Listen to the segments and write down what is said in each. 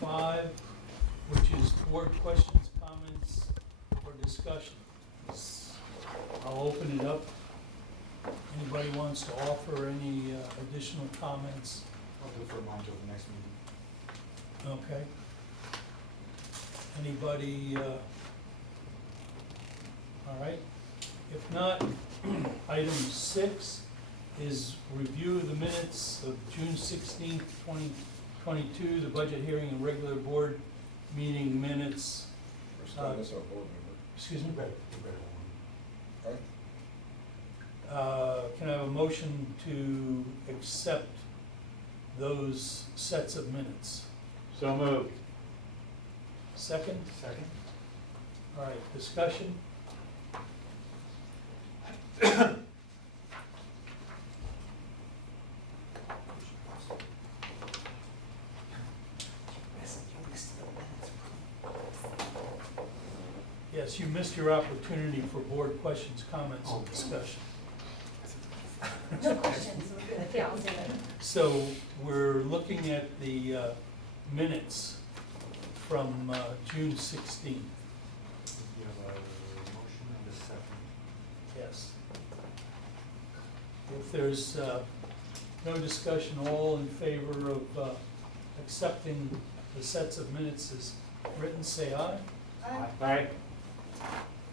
5, which is board questions, comments, or discussions. I'll open it up. Anybody wants to offer any additional comments? I'll defer mine until the next meeting. Okay. Anybody, all right. If not, item 6 is review of the minutes of June 16th, 2022, the budget hearing and regular board meeting minutes. First time this our board member. Excuse me? You better Right? Can I have a motion to accept those sets of minutes? So moved. Second? Second? All right, discussion? Yes, you missed your opportunity for board questions, comments, and discussion. No questions, we're good. Yeah, I'll say that. So we're looking at the minutes from June 16th. You have a motion and a second. Yes. If there's no discussion, all in favor of accepting the sets of minutes as written, say aye. Aye.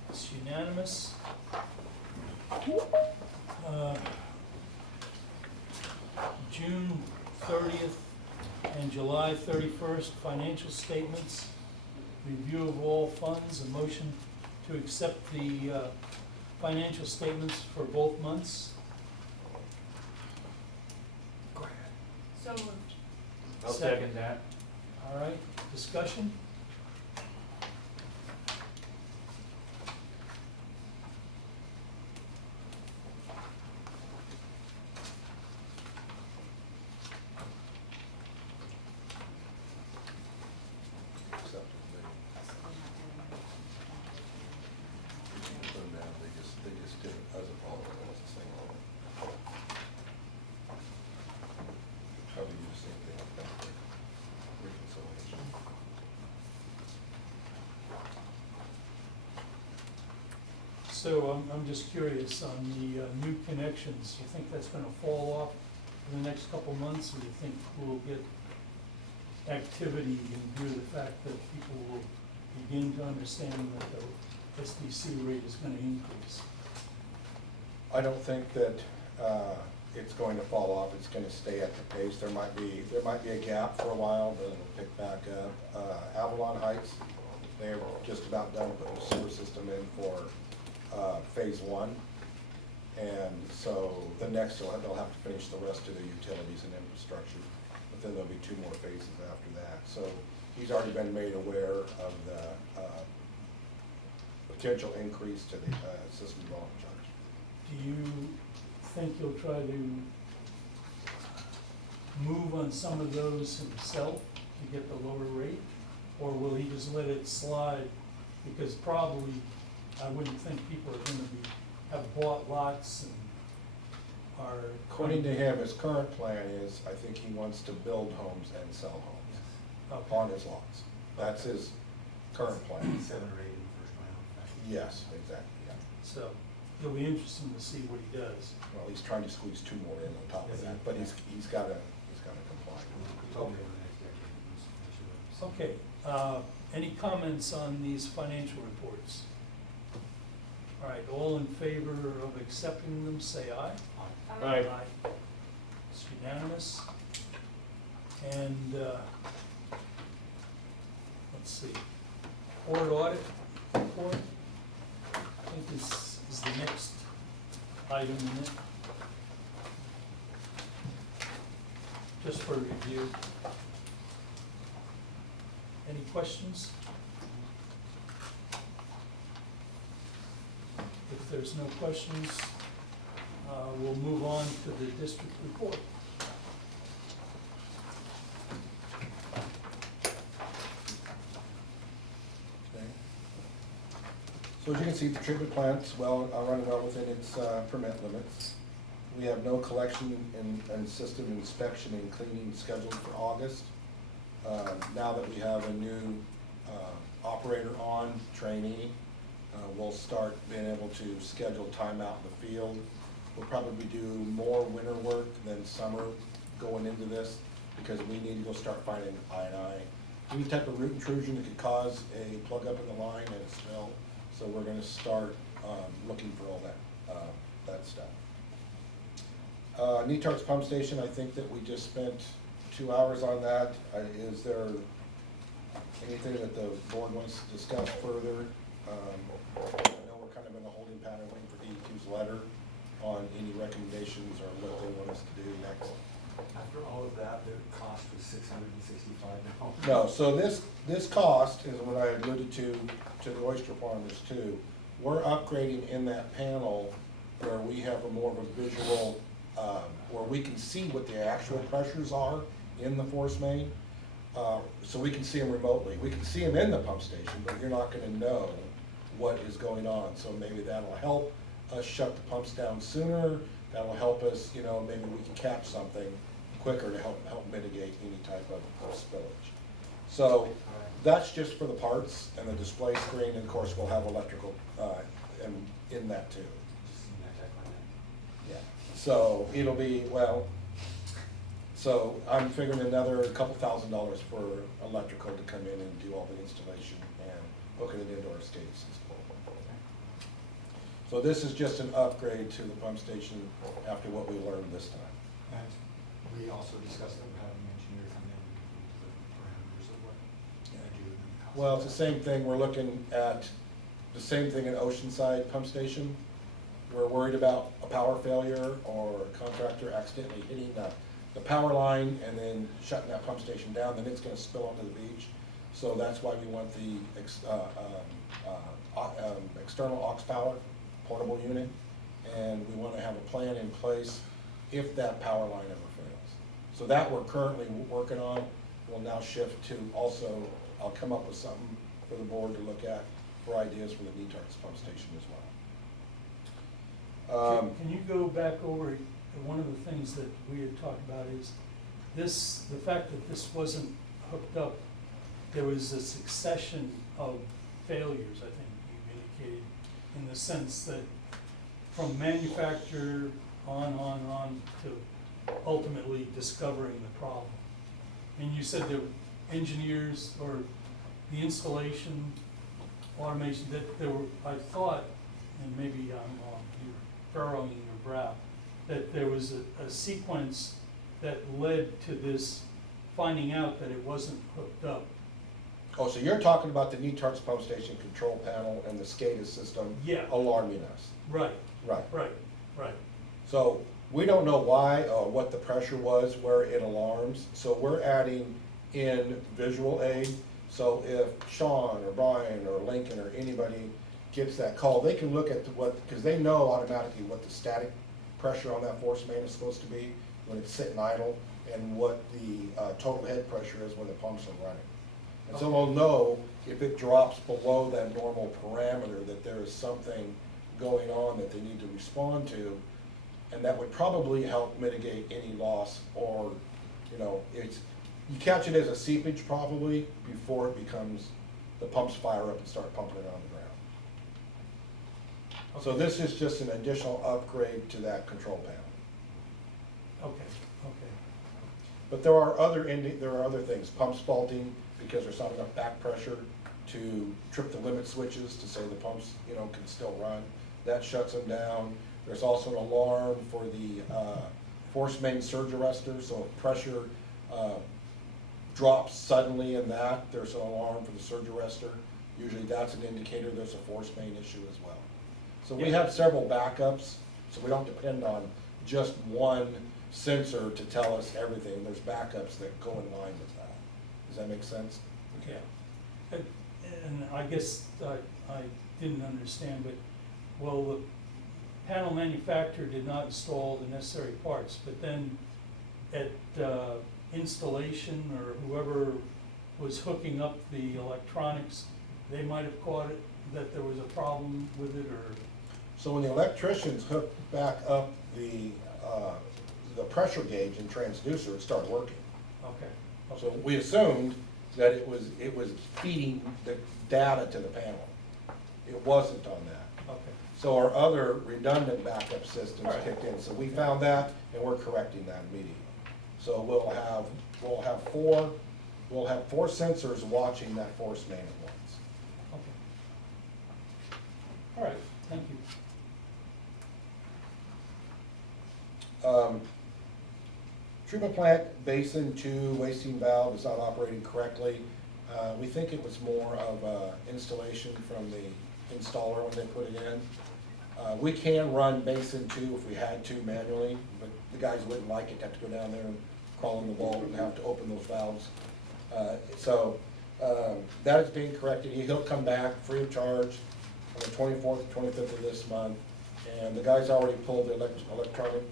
It's unanimous. June 30th and July 31st financial statements, review of all funds, a motion to accept the financial statements for both months. Go ahead. So moved. I'll second that. All right, discussion? Accepted. Put them down, they just did it as a follow-up, that was the same one. Probably use the same thing with that reconciliation. So I'm just curious on the new connections, you think that's gonna fall off in the next couple months, or do you think we'll get activity in view of the fact that people will begin to understand that the SDC rate is gonna increase? I don't think that it's going to fall off, it's gonna stay at the pace. There might be a gap for a while, but it'll pick back up. Avalon Heights, they're just about done putting the sewer system in for phase 1. And so the next, they'll have to finish the rest of the utilities and infrastructure, but then there'll be 2 more phases after that. So he's already been made aware of the potential increase to the system development charge. Do you think you'll try to move on some of those himself to get the lower rate? Or will he just let it slide? Because probably, I wouldn't think people are gonna have bought lots and are. According to him, his current plan is, I think he wants to build homes and sell homes Okay. on his lots. That's his current plan. 7 or 8 in the first round. Yes, exactly, yeah. So it'll be interesting to see what he does. Well, he's trying to squeeze 2 more in on top of that, but he's gotta comply. He told me over the next decade. He was- Okay, any comments on these financial reports? All right, all in favor of accepting them, say aye. Aye. It's unanimous. And, let's see, board audit report, I think this is the next item in it. Just for review. Any questions? If there's no questions, we'll move on to the district report. Okay. So as you can see, the treatment plant's running well within its permit limits. We have no collection and system inspection and cleaning scheduled for August. Now that we have a new operator on, trainee, we'll start being able to schedule time out in the field. We'll probably do more winter work than summer going into this, because we need to go start finding I&I. Any type of root intrusion that could cause a plug up in the line and a spill. So we're gonna start looking for all that stuff. Netarts pump station, I think that we just spent 2 hours on that. Is there anything that the board wants to discuss further? I know we're kind of in a holding pattern waiting for DEQ's letter on any recommendations or what they want us to do next. After all of that, the cost was $665. No, so this cost is what I alluded to the oyster farmers too. We're upgrading in that panel where we have a more of a visual, where we can see what the actual pressures are in the force main. So we can see them remotely. We can see them in the pump station, but you're not gonna know what is going on. So maybe that'll help us shut the pumps down sooner. That'll help us, maybe we can catch something quicker to help mitigate any type of spillage. So that's just for the parts and the display screen, and of course we'll have electrical in that too. Just seen that tech on that. Yeah. So it'll be, so I'm figuring another couple $1,000s for electrical to come in and do all the installation and hooking it into our SCADA system. So this is just an upgrade to the pump station after what we learned this time. And we also discussed that we're having an engineer come in with the parameters of what they do. And how Well, it's the same thing, we're looking at the same thing in Oceanside pump station. We're worried about a power failure or a contractor accidentally hitting the power line and then shutting that pump station down, then it's gonna spill onto the beach. So that's why we want the external aux power portable unit, and we wanna have a plan in place if that power line ever fails. So that we're currently working on. We'll now shift to also, I'll come up with something for the board to look at for ideas for the Netarts pump station as well. Can you go back over, one of the things that we had talked about is the fact that this wasn't hooked up, there was a succession of failures, I think you indicated, in the sense that from manufacturer on to ultimately discovering the problem. And you said that engineers or the installation, automation, that there were, I thought, and maybe I'm you're furrowing your brow, that there was a sequence that led to this finding out that it wasn't hooked up. Oh, so you're talking about the Netarts pump station control panel and the SCADA system Yeah. alarming us? Right, Right. right. So we don't know why or what the pressure was where it alarms, so we're adding in visual aid. So if Sean or Brian or Lincoln or anybody gets that call, they can look at because they know automatically what the static pressure on that force main is supposed to be when it's sitting idle, and what the total head pressure is when the pumps are running. And so we'll know if it drops below that normal parameter that there is something going on that they need to respond to, and that would probably help mitigate any loss, or, you catch it as a seepage probably before it becomes, the pumps fire up and start pumping it on the ground. So this is just an additional upgrade to that control panel. Okay. But there are other things, pumps faulting because there's not enough back pressure to trip the limit switches to say the pumps, can still run. That shuts them down. There's also an alarm for the force main surge arrestor, so if pressure drops suddenly in that, there's an alarm for the surge arrestor. Usually that's an indicator there's a force main issue as well. So we have several backups, so we don't depend on just one sensor to tell us everything. There's backups that go in line with that. Does that make sense? Yeah. And I guess I didn't understand, but, the panel manufacturer did not install the necessary parts, but then at installation, or whoever was hooking up the electronics, they might have caught it, that there was a problem with it, or? So when the electricians hooked back up the pressure gauge and transducer, it started working. Okay. So we assumed that it was feeding the data to the panel. It wasn't on that. Okay. So our other redundant backup systems All right. kicked in, so we found that, and we're correcting that immediately. So we'll have four sensors watching that force main at once. Okay. All right, thank you. Treatment plant basin 2 wasting valve is not operating correctly. We think it was more of a installation from the installer when they put it in. We can run basin 2 if we had to manually, but the guys wouldn't like it, have to go down there and crawl in the vault and have to open those valves. That is being corrected. He'll come back free of charge on the 24th, 25th of this month. And the guys already pulled the electronic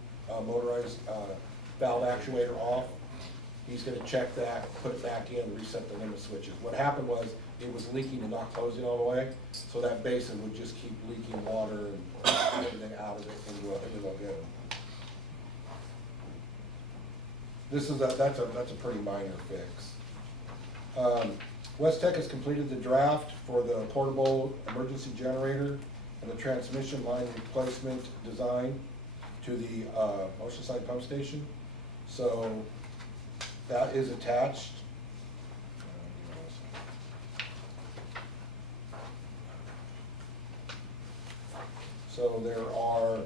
motorized valve actuator off. He's gonna check that, put it back in, and reset the limit switches. What happened was, it was leaking and not closing all the way, so that basin would just keep leaking water and everything out of it, and it'll get them. That's a pretty minor fix. West Tech has completed the draft for the portable emergency generator and the transmission line replacement design to the Oceanside pump station. So that is attached. So there are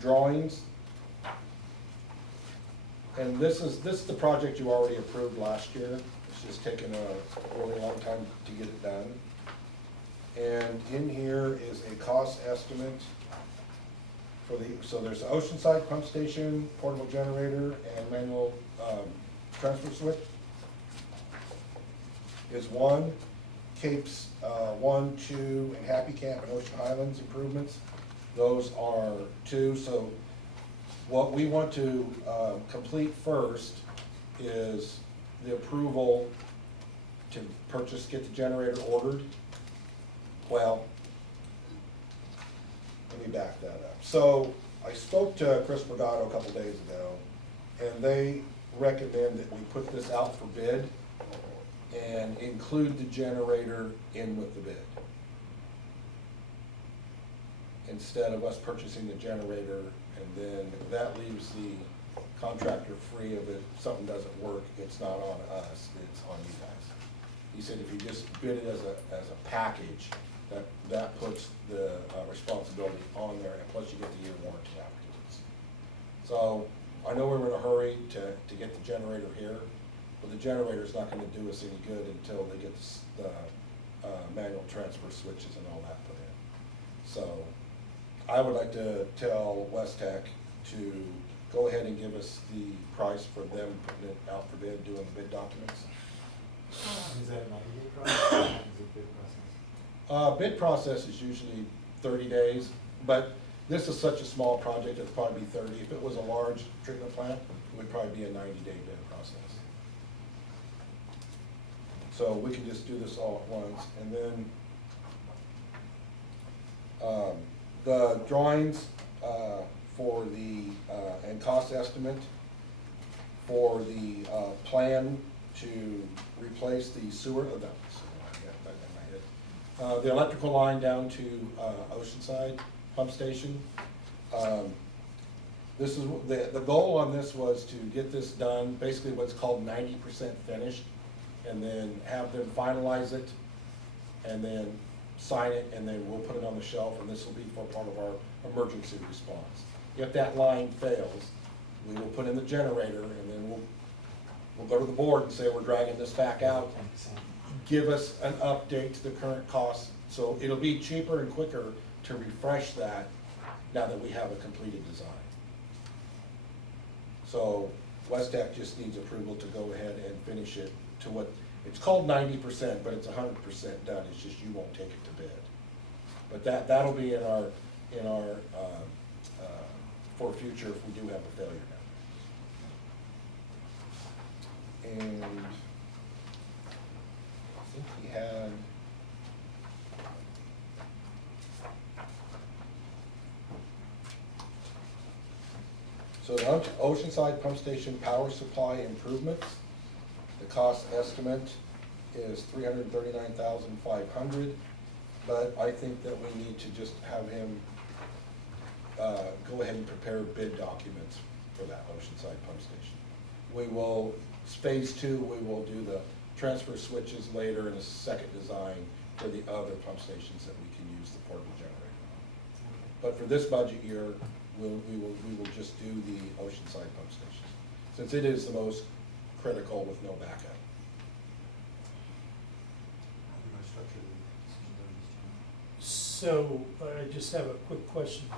drawings. And this is the project you already approved last year. It's just taken a really long time to get it done. And in here is a cost estimate for so there's the Oceanside pump station, portable generator, and manual transfer switch is one. Capes 1, 2, and Happy Camp and Ocean Highlands improvements, those are 2. So what we want to complete first is the approval to get the generator ordered. Well, let me back that up. So I spoke to Chris Brigado a couple days ago, and they recommend that we put this out for bid and include the generator in with the bid, instead of us purchasing the generator, and then that leaves the contractor free of it. If something doesn't work, it's not on us, it's on you guys. He said if you just bid it as a package, that puts the responsibility on there, and plus you get the year warranty afterwards. So I know we were in a hurry to get the generator here, but the generator's not gonna do us any good until they get the manual transfer switches and all that put in. So I would like to tell West Tech to go ahead and give us the price for them putting it out for bid, doing the bid documents. Is that not a bid process? Is it a bid process? Bid process is usually 30 days, but this is such a small project, it'd probably be 30. If it was a large treatment plant, it would probably be a 90-day bid process. So we can just do this all at once, and then the drawings for the, and cost estimate for the plan to replace the sewer, the electrical line down to Oceanside pump station. This is the goal on this was to get this done, basically what's called 90% finished, and then have them finalize it, and then sign it, and then we'll put it on the shelf, and this will be for part of our emergency response. If that line fails, we will put in the generator, and then we'll go to the board and say we're dragging this back out. Give us an update to the current cost, so it'll be cheaper and quicker to refresh that now that we have a completed design. So West Tech just needs approval to go ahead and finish it to what, it's called 90%, but it's 100% done, it's just you won't take it to bid. But that'll be in our for future if we do have a failure now. And I think he had, So the Oceanside Pump Station power supply improvements, the cost estimate is $339,500, but I think that we need to just have him go ahead and prepare bid documents for that Oceanside Pump Station. We will, phase 2, we will do the transfer switches later in a second design for the other pump stations that we can use the portable generator on. But for this budget year, we will just do the Oceanside pump stations, since it is the most critical with no backup. How do you want to structure the decision? So, I just have a quick question.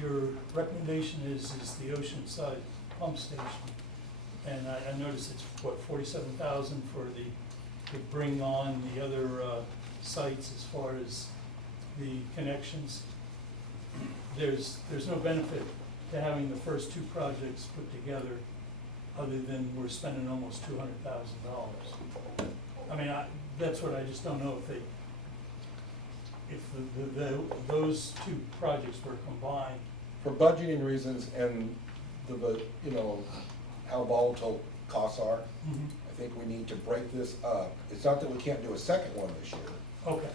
Your recommendation is the Oceanside pump station, and I noticed it's, what, 47,000 for to bring on the other sites as far as the connections. There's no benefit to having the first 2 projects put together, other than we're spending almost $200,000. I mean, that's what I just don't know if those 2 projects were combined. For budgeting reasons and you know, how volatile costs are, I think we need to break this up. It's not that we can't do a second one this year. Okay.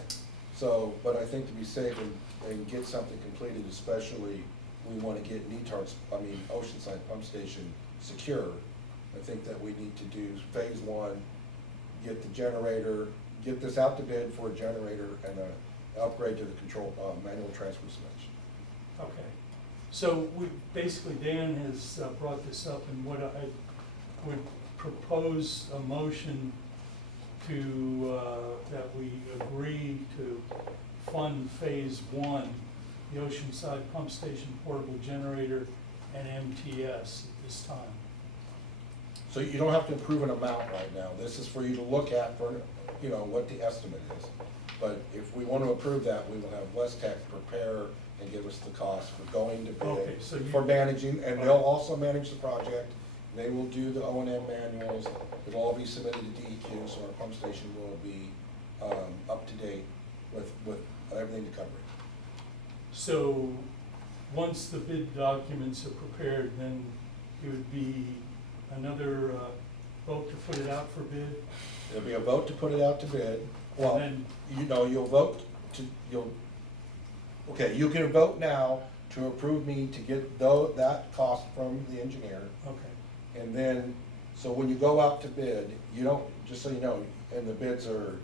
So, but I think to be safe and get something completed, especially we want to get Oceanside Pump Station secure, I think that we need to do phase 1, get the generator, get this out to bid for a generator and an upgrade to the control, manual transfer switch. Okay. So basically Dan has brought this up, and what I would propose a motion to, that we agree to fund phase 1, the Oceanside Pump Station portable generator and MTS at this time. So you don't have to approve an amount right now. This is for you to look at for, you know, what the estimate is. But if we want to approve that, we will have West Tech prepare and give us the cost for going to Okay, bid, so you- for managing, and they'll also manage the project. They will do the O&M manuals. It'll all be submitted to DEQ, so our pump station will be up to date with everything to cover it. So, once the bid documents are prepared, then it would be another vote to put it out for bid? There'll be a vote to put it out to bid. Well, And you know, you can vote now to approve me to get that cost from the engineer. okay, And then, so when you go out to bid, you don't, just so you know, and the bids are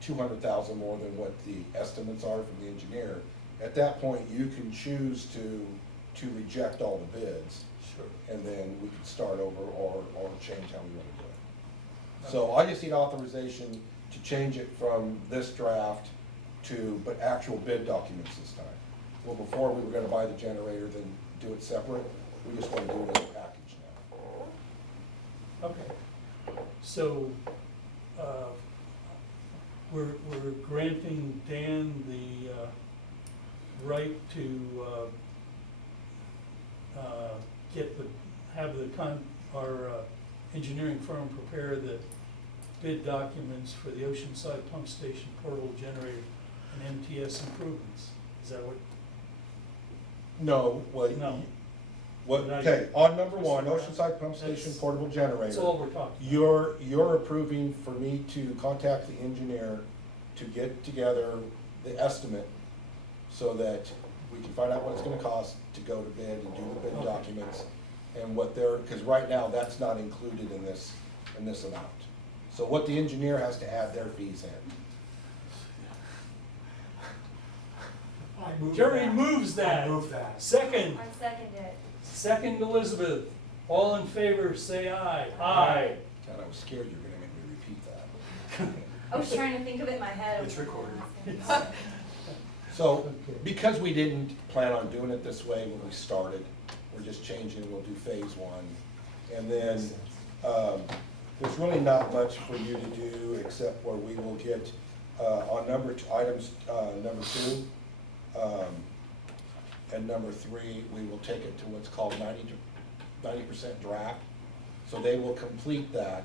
200,000 more than what the estimates are from the engineer. At that point, you can choose to reject all the bids, sure. and then we can start over or change how we want to do it. So I just need authorization to change it from this draft but actual bid documents this time. Well, before we were gonna buy the generator, then do it separate. We just wanna do it as a package now. Okay, so, we're granting Dan the, right to, have our engineering firm prepare the bid documents for the Oceanside Pump Station portable generator and MTS improvements. Is that what? No, wait. No. Okay, on number 1, Oceanside Pump Station That's- portable generator. That's all we're talking about. You're approving for me to contact the engineer to get together the estimate so that we can find out what it's gonna cost to go to bid and do the bid Okay. documents and what because right now, that's not included in this amount. So what the engineer has to add their fees in. I move Jerry that. moves that. I move that. Second, I second it. second Elizabeth. All in favor, say aye. Aye. God, I was scared you were gonna make me repeat that. I was trying to think of it in my head. It's recorded. So, Okay. because we didn't plan on doing it this way when we started, we're just changing, we'll do phase 1. And then, there's really not much for you to do except where we will get, on items, number 2, and number 3, we will take it to what's called 90% draft. So they will complete that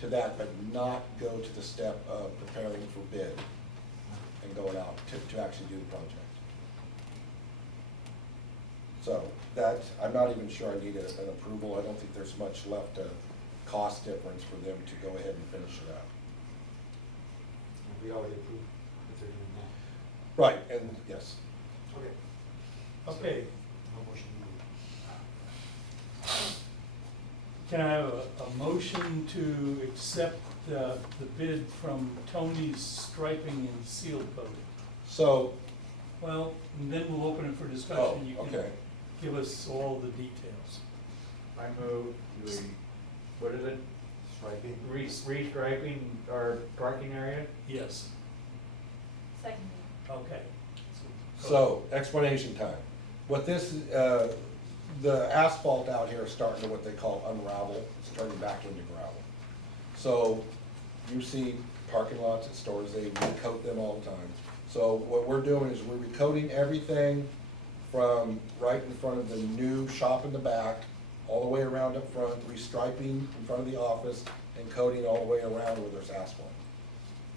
to that, but not go to the step of preparing for bid and going out to actually do the project. So that, I'm not even sure I need an approval. I don't think there's much left to cost difference for them to go ahead and finish it up. We already approved if they're doing that. Right, and yes. Okay. Okay, No motion needed. can I have a motion to accept the bid from Tony's Striping and Seal Coating? So, Well, and then we'll open it for oh, discussion. You can okay. give us all the details. I move, what is it, Striping. restriping our parking area? Yes, Second. okay. So, explanation time. What this, the asphalt out here is starting to what they call unravel. It's turning back into gravel. So, you see parking lots at stores, they recoat them all the time. So what we're doing is we're recoating everything from right in front of the new shop in the back, all the way around up front, restriping in front of the office, and coating all the way around where there's asphalt.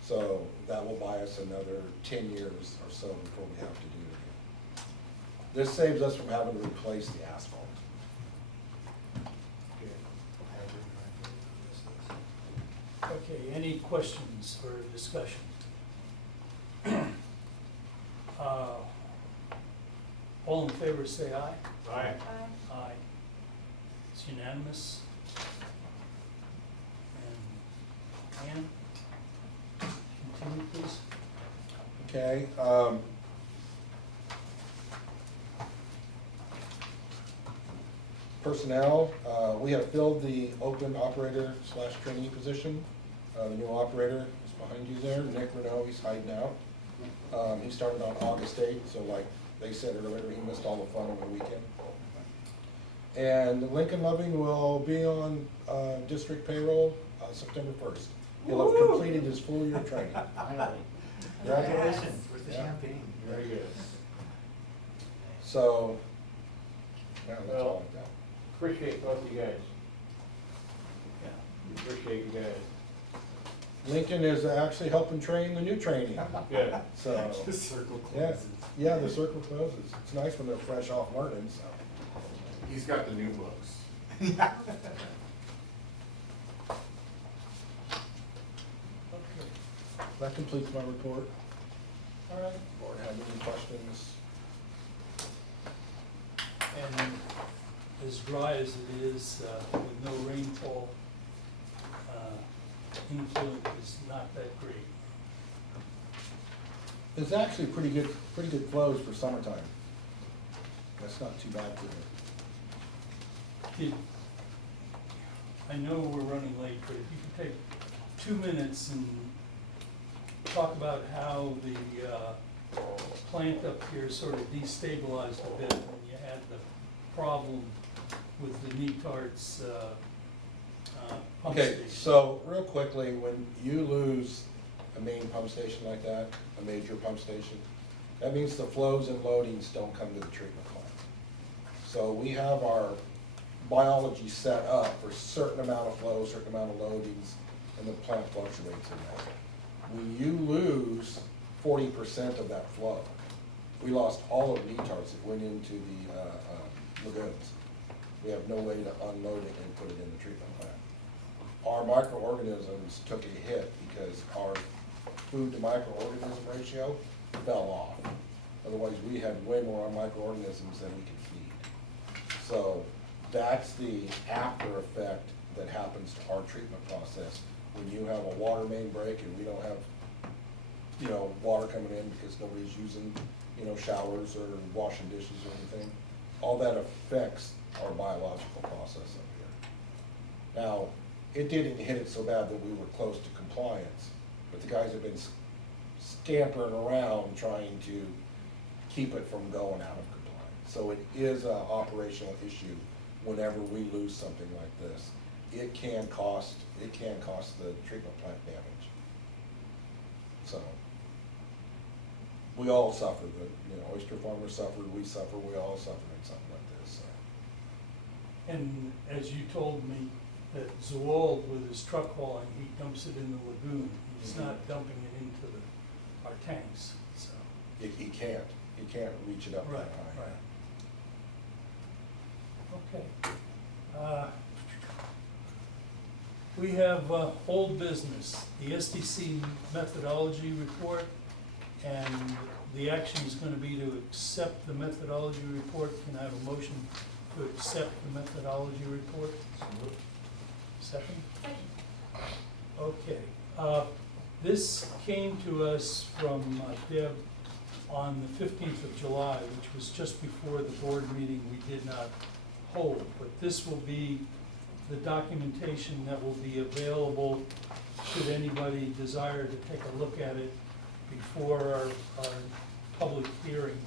So that will buy us another 10 years or so before we have to do it again. This saves us from having to replace the asphalt. Okay, any questions or discussion? All in favor, say aye. Aye. Aye. It's unanimous. And Ann, continue, please. Okay, personnel, we have filled the open operator / trainee position. The new operator is behind you there, Nick Renault, he's hiding out. He started on August 8th, so like they said earlier, he missed all the fun over the weekend. And Lincoln Loving will be on district payroll September 1st. He'll have completed his full year training. Finally. Congratulations, where's the Yeah. champagne? Very good. So, yeah, that's Well- all I've got. Appreciate both of you guys. Yeah. We appreciate you guys. Lincoln is actually helping train the new trainee, Good. so. The circle Yeah, closes. yeah, the circle closes. It's nice when they're fresh off learning, so. He's got the new books. Okay, That completes my report. all right. Board have any questions? And as dry as it is, with no rainfall, influence is not that great. It's actually pretty good flows for summertime. That's not too bad for me. I know we're running late, but if you could take 2 minutes and talk about how the plant up here sort of destabilized a bit when you had the problem with the Netarts pump Okay, station. so real quickly, when you lose a main pump station like that, a major pump station, that means the flows and loadings don't come to the treatment plant. So we have our biology set up for a certain amount of flow, certain amount of loadings, and the plant fluctuates in that. When you lose 40% of that flow, we lost all of Netarts that went into the lagoons. We have no way to unload it and put it in the treatment plant. Our microorganisms took a hit because our food to microorganism ratio fell off. Otherwise, we had way more microorganisms than we could feed. So that's the after effect that happens to our treatment process. When you have a water main break and we don't have, water coming in because nobody's using, showers or washing dishes or anything, all that affects our biological process up here. Now, it didn't hit it so bad that we were close to compliance, but the guys have been scampering around trying to keep it from going out of compliance. So it is an operational issue whenever we lose something like this. It can cost the treatment plant damage. So, we all suffer, oyster farmers suffered, we suffer, we all suffer in something like this, so. And as you told me, that Zoald with his truck hauling, he dumps it in the lagoon. He's not dumping it into our tanks, so. He can't reach it up that high. Right. Okay. We have old business, the SDC methodology report, and the action is gonna be to accept the methodology report. Can I have a motion to accept the methodology report? Second? Second. Okay. This came to us from Deb on the 15th of July, which was just before the board meeting we did not hold. But this will be the documentation that will be available should anybody desire to take a look at it before our public hearing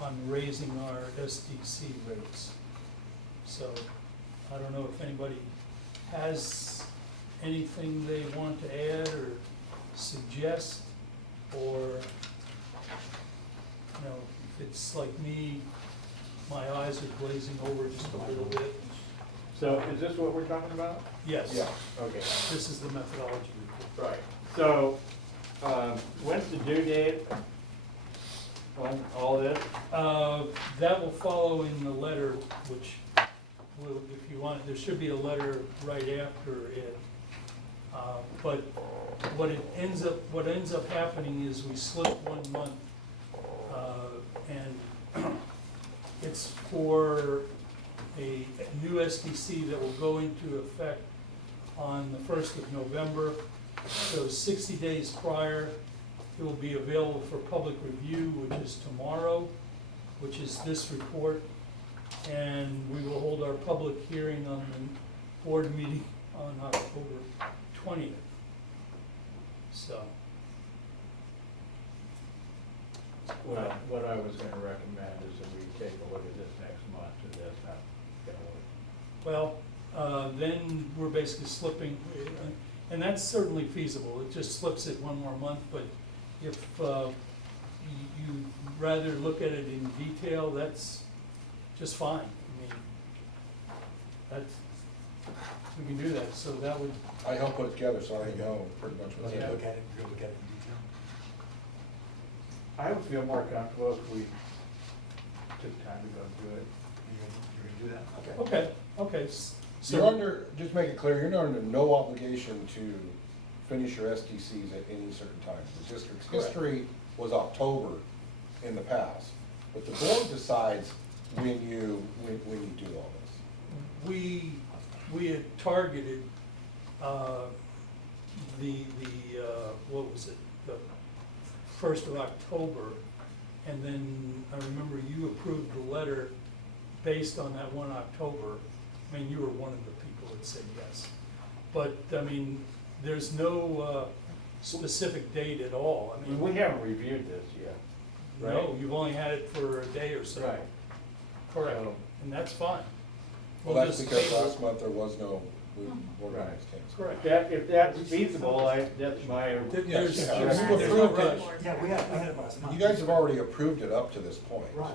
on raising our SDC rates. So I don't know if anybody has anything they want to add or suggest, or, you know, if it's like me, my eyes are glazing over just a little bit. So is this what we're talking about? Yes, Yeah. Okay. this is the methodology report. Right. So, when's the due date on all this? That will follow in the letter, which will, if you want, there should be a letter right after it. But what ends up happening is we slip 1 month, and it's for a new SDC that will go into effect on the 1st of November. So 60 days prior, it will be available for public review, which is tomorrow, which is this report. And we will hold our public hearing on the board meeting on October 20th. So, What I was gonna recommend is that we take a look at this next month, and that's not gonna work. well, then we're basically slipping, and that's certainly feasible. It just slips it 1 more month, but if you'd rather look at it in detail, that's just fine. I mean, that's, we can do that, so that would, I helped put it together, so I know pretty much what's in Look it. at it, go look at it in detail. I would feel more comfortable if we took time to go through it. You're gonna do that? Okay. okay. You're So, under, just make it clear, you're under no obligation to finish your SDCs at any certain time. The district's Correct. history was October in the past, but the board decides when you do all this. we had targeted, what was it, the 1st of October, and then I remember you approved the letter based on that 1 October. I mean, you were one of the people that said yes. But, I mean, there's no specific date at all. I mean, We haven't reviewed this yet. no, you've only had it for a day or so. Right. Correct, So- and that's fine. Well, We'll that's just because table it. last month there was no, we organized things. Correct. If that's feasible, that's my. There's yeah, there's you no approved rush. it. Yeah, we had it last month. You guys have already approved it up to this point. Right.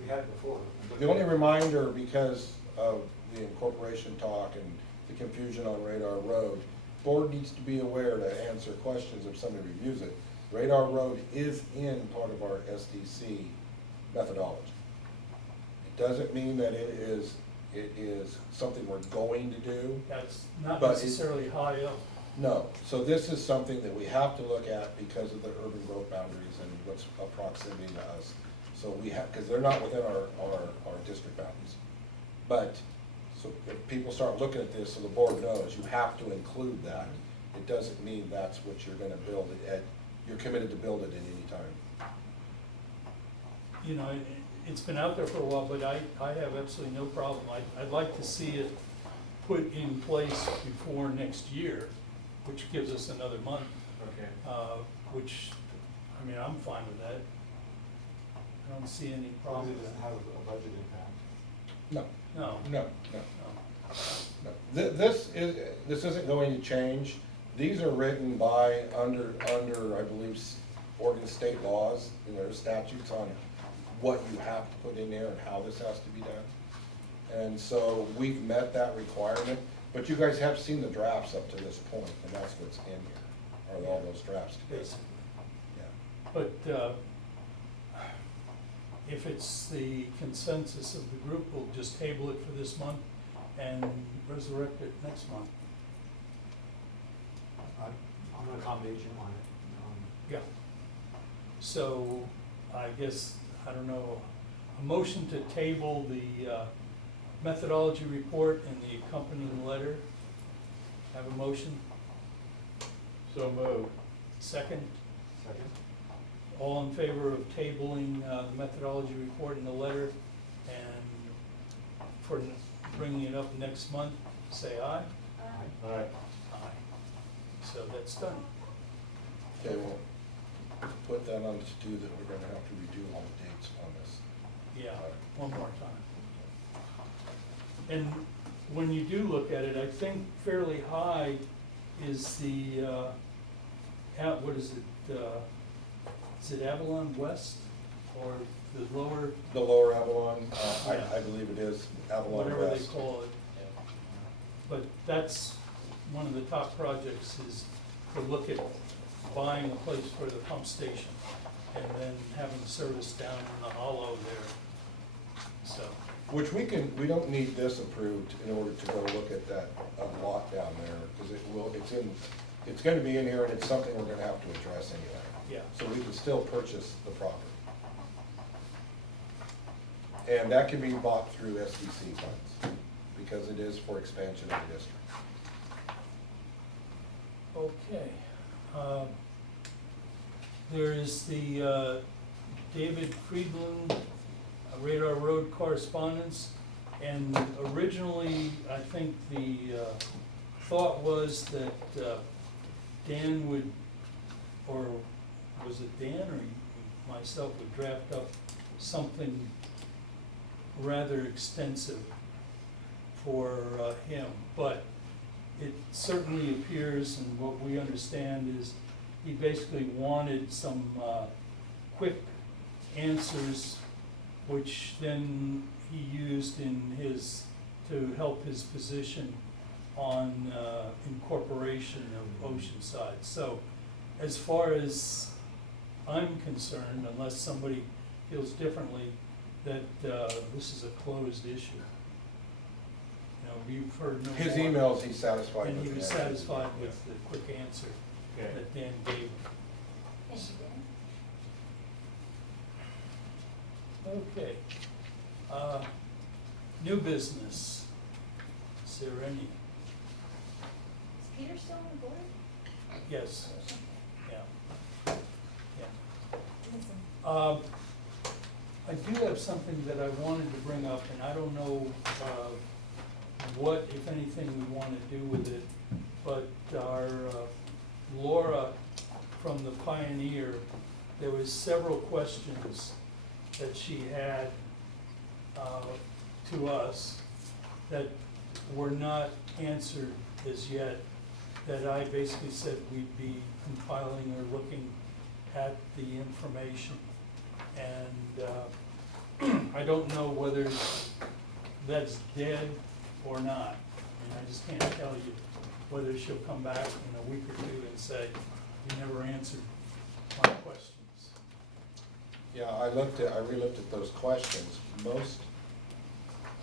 We had it before. The only reminder, because of the incorporation talk and the confusion on Radar Road, board needs to be aware to answer questions if somebody reviews it. Radar Road is in part of our SDC methodology. It doesn't mean that it is something we're going to do. That's not But it- necessarily high up. No, so this is something that we have to look at because of the urban growth boundaries and what's a proximity to us. So we have, because they're not within our district boundaries. But, so if people start looking at this, so the board knows, you have to include that. It doesn't mean that's what you're gonna build it at, you're committed to build it at any time. You know, it's been out there for a while, but I have absolutely no problem. I'd like to see it put in place before next year, which gives us another month, Okay. which, I mean, I'm fine with that. I don't see any problem Probably with doesn't that. have a budget impact. No, No, no, no. no. No. This isn't going to change. These are written by, under, I believe, Oregon state laws, and there are statutes on what you have to put in there and how this has to be done. And so we've met that requirement, but you guys have seen the drafts up to this point, and that's what's in here, are all those drafts together. Basically. Yeah. But, if it's the consensus of the group, we'll just table it for this month and resurrect it next month. I'm gonna accommodate you on it. Yeah. So I guess, I don't know, a motion to table the methodology report and the accompanying letter. Have a motion? So moved. Second? Second? All in favor of tabling the methodology report and the letter and for bringing it up next month, say aye. All right. Aye. So that's done. Okay, well, put that on to do that, we're gonna have to redo all the dates on this. Yeah, one more time. And when you do look at it, I think fairly high is the, what is it Avalon West or the lower, The lower Avalon, Yeah. I believe it is Avalon whatever they West. call it. But that's one of the top projects is to look at buying a place for the pump station and then having service down in the hollow there, so. Which we don't need this approved in order to go look at that lot down there, because it's gonna be in here and it's something we're gonna have to address anyway. Yeah. So we can still purchase the property. And that can be bought through SDC funds, because it is for expansion of the district. Okay. There is the David Friedland Radar Road correspondence, and originally, I think the thought was that Dan would, or was it Dan or myself, would draft up something rather extensive for him, but it certainly appears, and what we understand is, he basically wanted some quick answers, which then he used in his, to help his position on incorporation of Oceanside. So, as far as I'm concerned, unless somebody feels differently, that this is a closed issue. You know, you've heard no more. His emails, he's satisfied with. And he was the answer. satisfied with the quick answer Okay. that Dan gave. Thank you, Dan. Okay. New business. Is there any? Is Peter still on the board? Yes. Yeah. Yeah. Listen. I do have something that I wanted to bring up, and I don't know what, if anything, we want to do with it, but our Laura from the Pioneer, there was several questions that she had to us that were not answered as yet, that I basically said we'd be compiling or looking at the information. And I don't know whether that's dead or not. I mean, I just can't tell you whether she'll come back in a week or two and say, you never answered my questions. Yeah, I re-looked at those questions.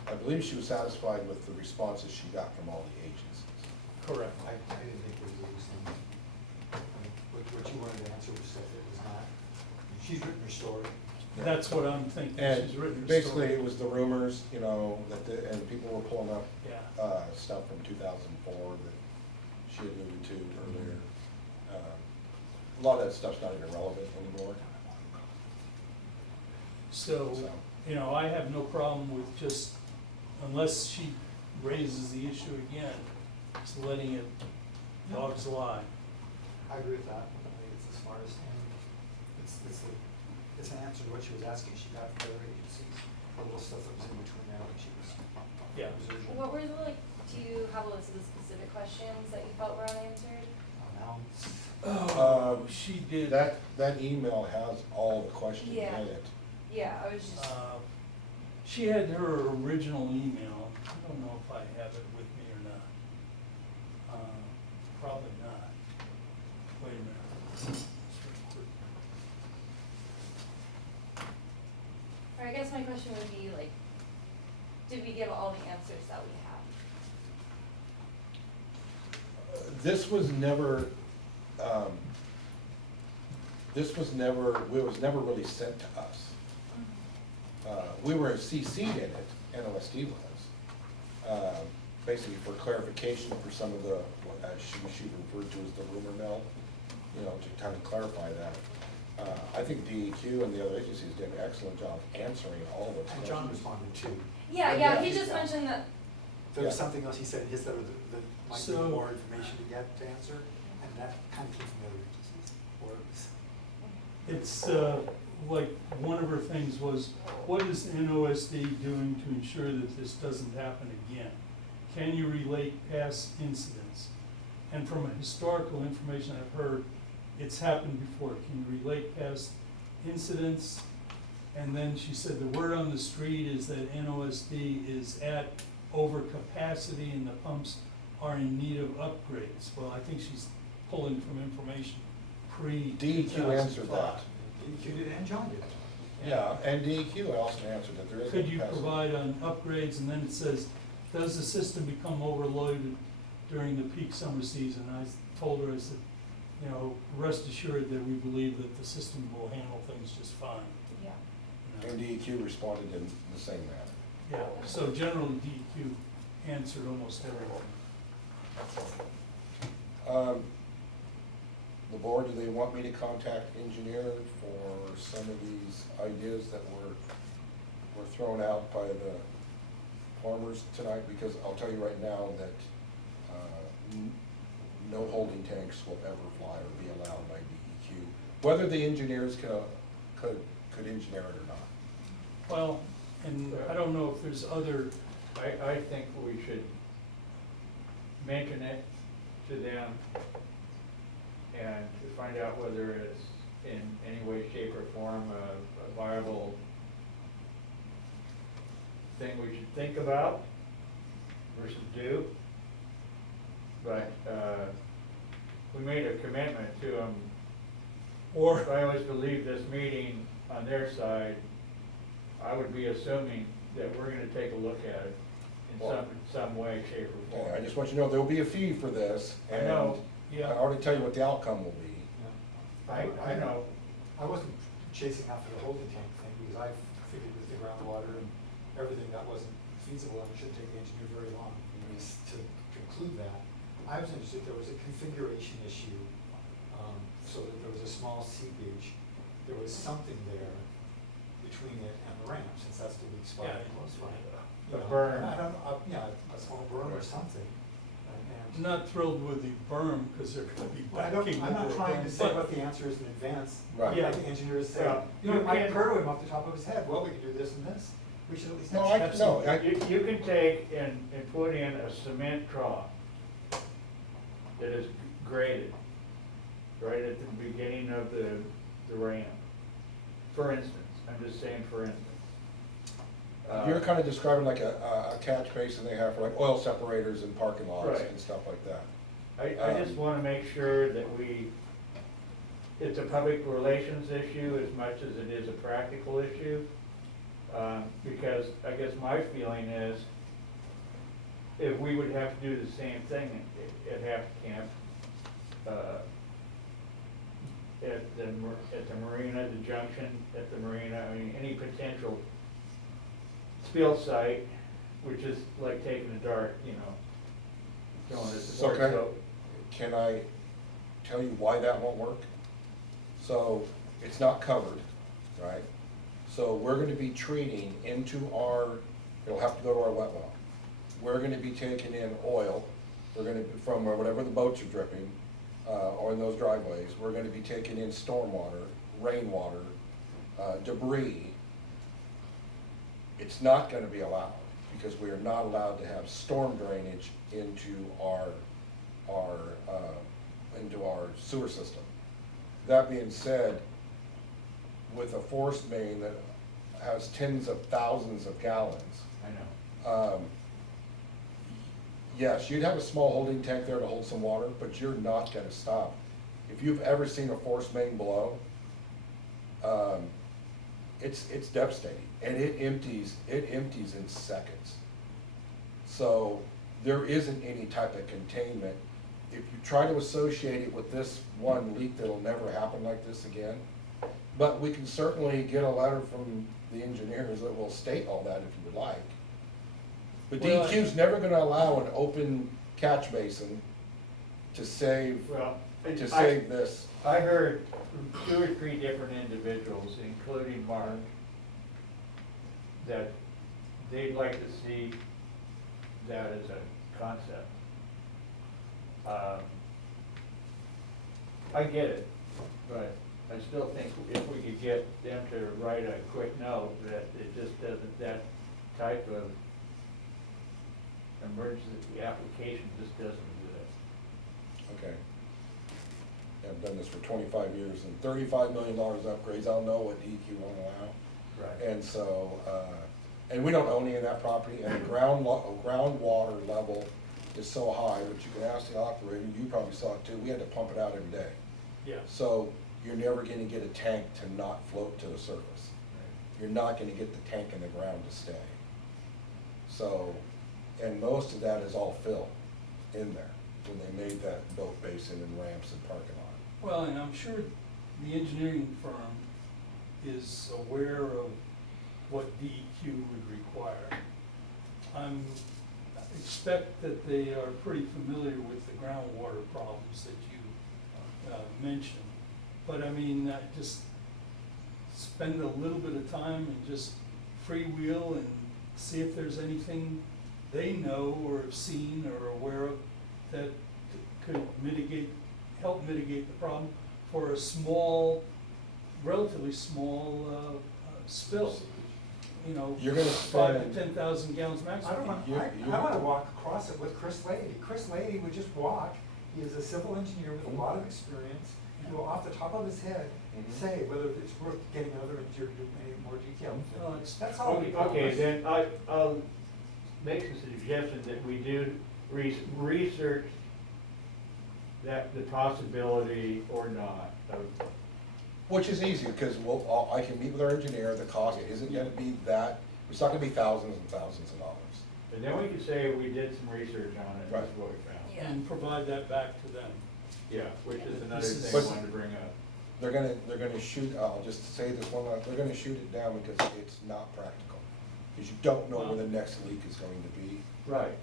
I believe she was satisfied with the responses she got from all the agencies. Correct. I didn't think there was anything, what you wanted to answer was stuff that was not, she's written her story. That's what I'm thinking. And She's written her basically, story. it was the rumors, you know, and people were pulling up Yeah. stuff from 2004 that she had alluded to earlier. A lot of that stuff's not even relevant anymore. So, So. you know, I have no problem with just, unless she raises the issue again, just letting it, dogs lie. I agree with that. I think it's the smartest, and it's an answer to what she was asking. She got from other agencies, a little stuff that was in between there, and she was. Yeah. was urgent. What were the, like, do you have a list of the specific questions that you felt were unanswered? Amounts. She did. That email has all the questions in Yeah. it. Yeah, I was just, She had her original email. I don't know if I have it with me or not. Probably not. Wait a minute. all question would be like, did we give all the answers that we have? This was never, it was never really sent to us. We were CC'd in it, NOSD was, basically for clarification for some of the, as she referred to as the rumor mill, you know, to kind of clarify that. I think DEQ and the other agencies did an excellent job answering all of those And questions. John responded too. Yeah, he just mentioned that, There was Yeah. something else he said in his letter that might be So- more information to get to answer, and that kind of came from the other agencies. Or it was, It's, like, one of her things was, what is NOSD doing to ensure that this doesn't happen again? Can you relate past incidents? And from a historical information I've heard, it's happened before. Can you relate past incidents? And then she said the word on the street is that NOSD is at overcapacity and the pumps are in need of upgrades. Well, I think she's pulling from information DEQ answered that. DEQ did and John did. Yeah, and DEQ also answered that there is. Could you capacity. provide on upgrades, and then it says, does the system become overloaded during the peak summer season? I told her, I said, you know, rest assured that we believe that the system will handle things just fine. yeah. You know. And DEQ responded in the same manner. Yeah, so generally DEQ answered almost everything. The board, do they want me to contact engineer for some of these ideas that were thrown out by the farmers tonight? Because I'll tell you right now that, no holding tanks will ever fly or be allowed by DEQ, whether the engineers could engineer it or not. Well, and I don't know if there's other, I think we should mention it to them and to find out whether it's in any way, shape, or form a viable thing we should think about versus do. But we made a commitment to them, or, if I was to leave this meeting on their side, I would be assuming that we're gonna take a look at it in some way, shape, or form. I just want you to know, there will be a fee for this. I know, and yeah. I already tell you what the outcome will be. I know. I wasn't chasing after the holding tank thing, because I figured with the groundwater and everything, that wasn't feasible, and it shouldn't take the engineer very long to conclude that. I was interested, there was a configuration issue, so that there was a small seepage, there was something there between it and the ramp, since that's the weak spot. Yeah, close by. a You know, berm. I don't, yeah, a small berm or something, and. I'm not thrilled with the berm, because they're gonna be Well, backing over. I'm not trying to it, say but- what the answer is in advance. Right. Yeah, the engineers say, Well, you know, it you might can- occur to him off the top of his head, well, we can do this and this. We should at least. No, have I, some- no, I, You can take and put in a cement trough that is graded right at the beginning of the ramp. For instance, I'm just saying for instance. you're kind of describing like a catch basin they have for like oil separators and parking lots Right. and stuff like that. I just wanna make sure that it's a public relations issue as much as it is a practical issue. Because I guess my feeling is, if we would have to do the same thing at half camp, at the marina, the junction at the marina, I mean, any potential spill site, which is like taking a dart, you know, throwing it at the So board, so. can I tell you why that won't work? So it's not covered, right? So we're gonna be treating into it'll have to go to our wet well. We're gonna be taking in oil, we're gonna, from whatever the boats are dripping, or in those driveways, we're gonna be taking in stormwater, rainwater, debris. It's not gonna be allowed, because we are not allowed to have storm drainage into our sewer system. That being said, with a forced main that has tens of thousands of gallons, I know. yes, you'd have a small holding tank there to hold some water, but you're not gonna stop. If you've ever seen a forced main blow, it's devastating, and it empties in seconds. So there isn't any type of containment. If you try to associate it with this one leak, that'll never happen like this again. But we can certainly get a letter from the engineers that will state all that if you would like. But Well, DEQ's never gonna allow an open catch basin to save, Well, to save this. I heard from 2 or 3 different individuals, including Mark, that they'd like to see that as a concept. I get it, but I still think if we could get them to write a quick note that it just doesn't, that type of emergency application just doesn't exist. Okay. I've done this for 25 years, and $35 million upgrades, I'll know what DEQ won't allow. Right. And so, and we don't own any of that property, and the groundwater level is so high, that you can ask the operator, you probably saw it too, we had to pump it out every day. Yeah. So you're never gonna get a tank to not float to the surface. You're not gonna get the tank in the ground to stay. So, and most of that is all fill in there, when they made that boat basin and ramps and parking lot. Well, and I'm sure the engineering firm is aware of what DEQ would require. I expect that they are pretty familiar with the groundwater problems that you mentioned. But I mean, just spend a little bit of time and just freewheel and see if there's anything they know or have seen or are aware of that could help mitigate the problem for a small, relatively small spill. You know, You're gonna 5,000 to spend- 10,000 gallons I maximum. don't want, You- I wanna walk across it with Chris Lady. Chris Lady would just walk, he is a civil engineer with a lot of experience. He will, off the top of his head, Mhm. say whether it's worth getting another engineer to do any more detail. Well, it's- That's all. Okay, then I'll make a suggestion that we do research that, the possibility or not of. Which is easy, because I can meet with our engineer, the cost isn't gonna be that, it's not gonna be thousands and thousands of dollars. And then we could say we did some research on it, that's what we found. Yeah. And provide that back to them. Yeah, which is another This is- thing I wanted to bring up. They're gonna shoot, I'll just say this one, they're gonna shoot it down because it's not practical. Because you don't know where the next leak is going to be. Right,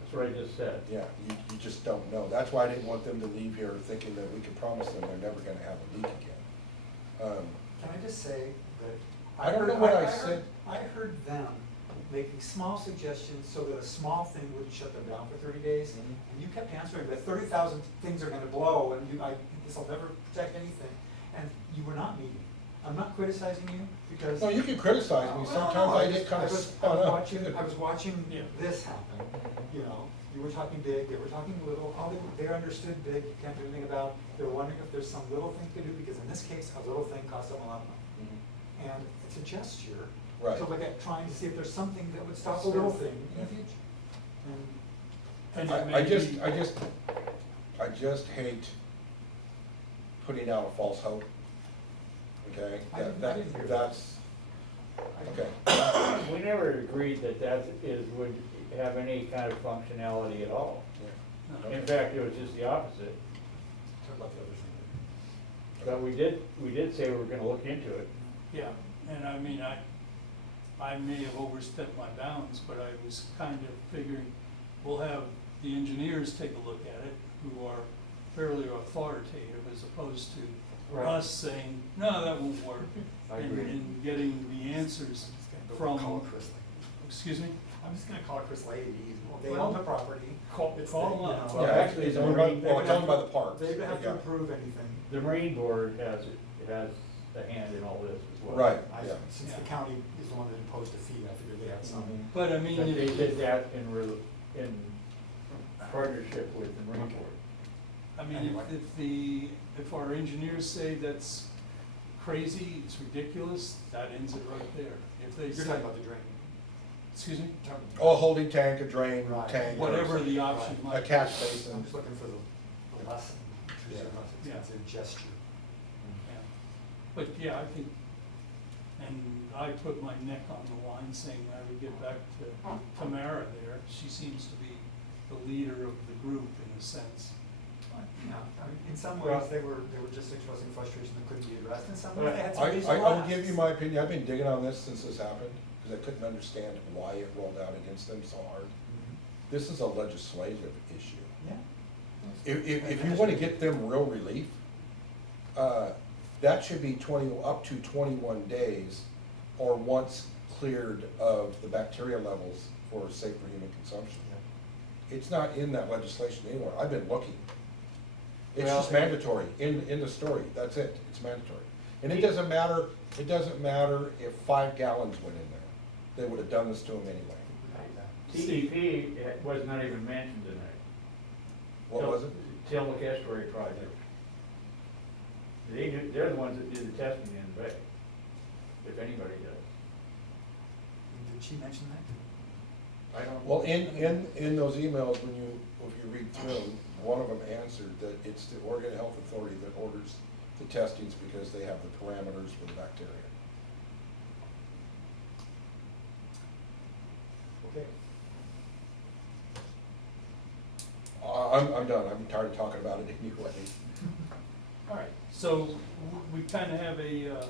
that's what I just said. Yeah, you just don't know. That's why I didn't want them to leave here thinking that we could promise them they're never gonna have a leak again. Can I just say that? I don't heard- know what I heard- said. I heard them making small suggestions so that a small thing wouldn't shut them down for 30 days. Mhm. And you kept answering that 30,000 things are gonna blow and this'll never protect anything. And you were not meeting. I'm not criticizing you because. No, you can criticize me, No, sometimes I get kinda spun up. I was watching Yeah. this happen, you know, you were talking big, they were talking little, all they understood big, you can't do anything about. They were wondering if there's some little thing to do, because in this case, a little thing cost them a lot of money. Mhm. And it's a gesture Right. to look at, trying to see if there's something that would stop a little thing in the future. And And it I may just, be- I just hate putting out a false hope, okay? I didn't hear that. That's, okay. We never agreed that would have any kind of functionality at all. Yeah. In fact, it was just the opposite. talk about the other thing. But we did say we were gonna look into it. Yeah, and I mean, I may have overstepped my bounds, but I was kind of figuring, we'll have the engineers take a look at it, who are fairly authoritative, as opposed to Right. us saying, no, that won't work. I And- agree. And getting the answers I'm just gonna from, call Chris Lady. excuse me? I'm just gonna call Chris Lady. They own the property. Call It's them the, you up. know, Yeah, actually, it's owned by, Marine- well, it's owned by the parks. They would have to Yeah. approve anything. The Marine Board has a hand in all this as well. Right. Yeah. Since the Yeah. county is the one that imposed a fee, I figured they had some. Mhm. But I mean, But they if, did that in partnership with the Marine Board. I mean, Anyway. if our engineers say that's crazy, it's ridiculous, that ends it right there. If they You're say, talking about the drain. excuse me, Oh, a holding tank, a drain Right. tank. or whatever the option Right. might A be. catch I'm basin. just looking for the lesson, Yeah. it's a gesture. Yeah. But yeah, I think, And I put my neck on the line saying I would get back to Tamara there. She seems to be the leader of the group in a sense. Yeah, I mean, in some ways, they were just expressing frustration that couldn't be addressed, in some ways, they had some reasonable I'll asks. give you my opinion, I've been digging on this since this happened, because I couldn't understand why it rolled out against them so hard. Mhm. This is a legislative issue. Yeah. If you wanna get them real relief, that should be up to 21 days, or once cleared of the bacteria levels for safe for human consumption. It's not in that legislation anywhere, I've been looking. It's Well, just mandatory, in the story, that's it, it's mandatory. And it doesn't matter if 5 gallons went in there, they would have done this to them anyway. TEP was not even mentioned tonight. What was it? Tillamook Estuary Project. They're the ones that do the testing in the bay, if anybody does. Did she mention that? I don't. Well, in those emails, if you read through them, one of them answered that it's the Oregon Health Authority that orders the testings because they have the parameters for the bacteria. Okay. I'm done, I'm tired of talking about it anyway. All right, so we kind of have a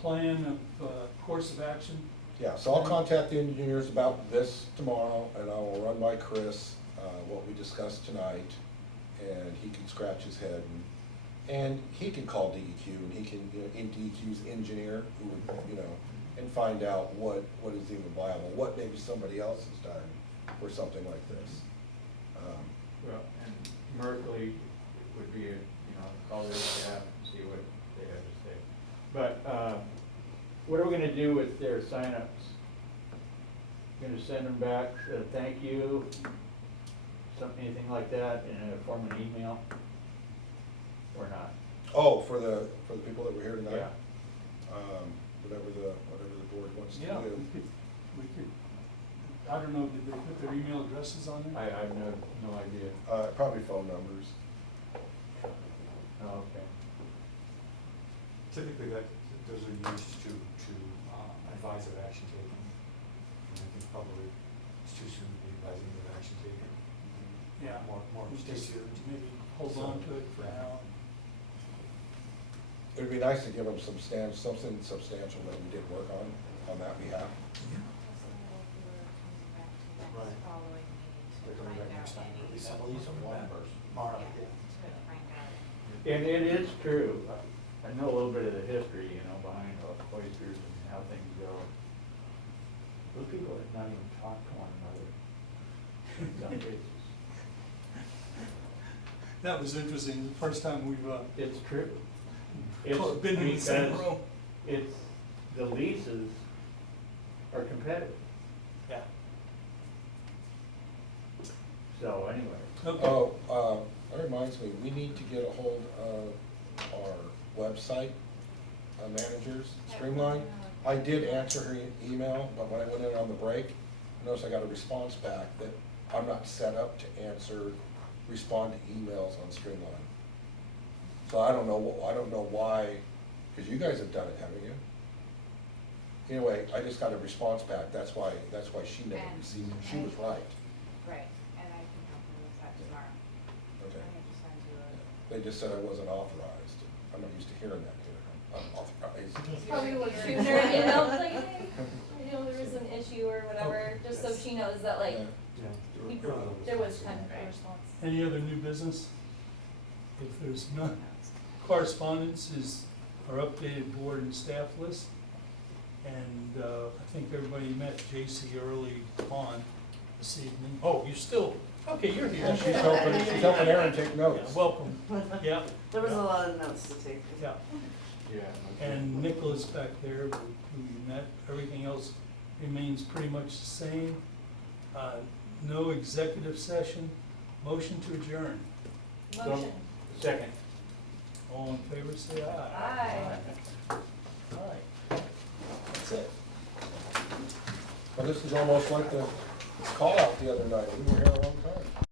plan of course of action. Yeah, so I'll contact the engineers about this tomorrow, and I will run by Chris, what we discussed tonight, and he can scratch his head, and he can call DEQ, and he can, DEQ's engineer, who would, and find out what is even viable, what maybe somebody else has done for something like this. Well, and Merkley would be, call their staff and see what they have to say. But, what are we gonna do with their signups? Gonna send them back, thank you, anything like that, in a form of an email? Or not? Oh, for the people that were here tonight? Yeah. Whatever the board wants to Yeah, do. we could, I don't know, did they put their email addresses on there? I have no idea. Probably phone numbers. Oh, okay. Typically, those are used to advise of action taken. And I think probably it's too soon to be advising of action taken. Yeah. More We stay just tuned. maybe hold on to it for now. It would be nice to give them something substantial that we did work on that behalf. Right. Following They're meeting coming to back find next out time, any. at least some of these are one person. Tomorrow, yeah. To find out. And it is true, I know a little bit of the history, behind oysters and how things go. Those people have not even talked to one another in some cases. That was interesting, the first time we've, It's true. been in the same because room. It's, the leases are competitive, Yeah. so anyway. Okay. Oh, that reminds me, we need to get a hold of our website managers, Streamline. I did answer her email, but when I went in on the break, I noticed I got a response back that I'm not set up to respond to emails on Streamline. So I don't know why, because you guys have done it, haven't you? Anyway, I just got a response back, that's why she never received it, she was right. Right, and I can help you with that tomorrow. Okay. I can just send you a. They just said I wasn't authorized. I'm not used to hearing that here. I'm authorized. Probably would shoot her an email, like, hey, there was an issue or whatever, just so she knows that like, Yeah. there was kind of a response. Any other new business? If there's none, correspondence is our updated board and staff list. And I think everybody met J.C. early on this evening. Oh, you still, okay, you're here. Yeah, she's helping Aaron take Yeah, notes. welcome, yeah. There was Yeah. a lot of notes to take. Yeah, Yeah. and Nicholas back there, who you met, everything else remains pretty much the same. No executive session, motion to adjourn. Motion. Second. All in favor, say aye. Aye. All right, that's it. Well, this is almost like the call out the other night. We were here a long